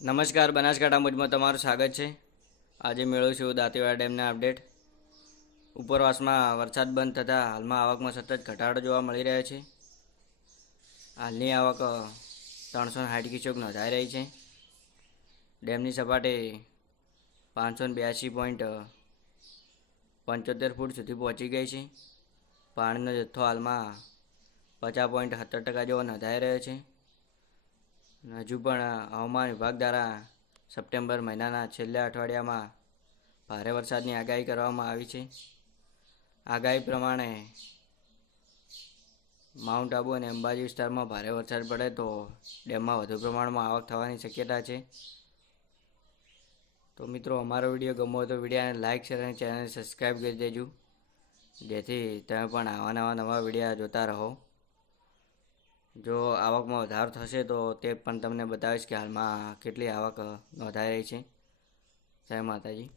નમસ્કાર, બનાસકાંઠા મુજમાં તમારું સ્વાગત છે. આજે મેળવું છું દાંતીવાડા ડેમના અપડેટ. ઉપરવાસમાં વરસાદ બંધ થતાં હાલમાં આવકમાં સતત ઘટાડો જોવા મળી રહ્યો છે. હાલની આવક ત્રણસો સાઠ કિચોક નોંધાઈ રહી છે. ડેમની સપાટી પાંચસો બ્યાસી પોઈન્ટ પંચોતેર ફૂટ સુધી પહોંચી ગઈ છે. પાણીનો જથ્થો હાલમાં પચાસ પોઈન્ટ સત્તર ટકા જેવો નોંધાઈ રહ્યો છે. હજુ પણ હવામાન વિભાગ દ્વારા સપ્ટેમ્બર મહિનાના છેલ્લા અઠવાડિયામાં ભારે વરસાદની આગાહી કરવામાં આવી છે. આગાહી પ્રમાણે માઉન્ટ આબુ અને અંબાજી વિસ્તારમાં ભારે વરસાદ પડે તો ડેમમાં વધુ પ્રમાણમાં આવક થવાની શક્યતા છે. તો મિત્રો, અમારો વીડિયો ગમો તો વિડીયોને લાઇક શેર અને ચેનલને સબસ્ક્રાઈબ કરી દેજો. જેથી તમે પણ આવા નવા નવા વિડીયા જોતા રહો. જો આવકમાં વધારો થશે તો તે પણ તમને બતાવીશ કે હાલમાં કેટલી આવક નોંધાઈ રહી છે. જય માતાજી.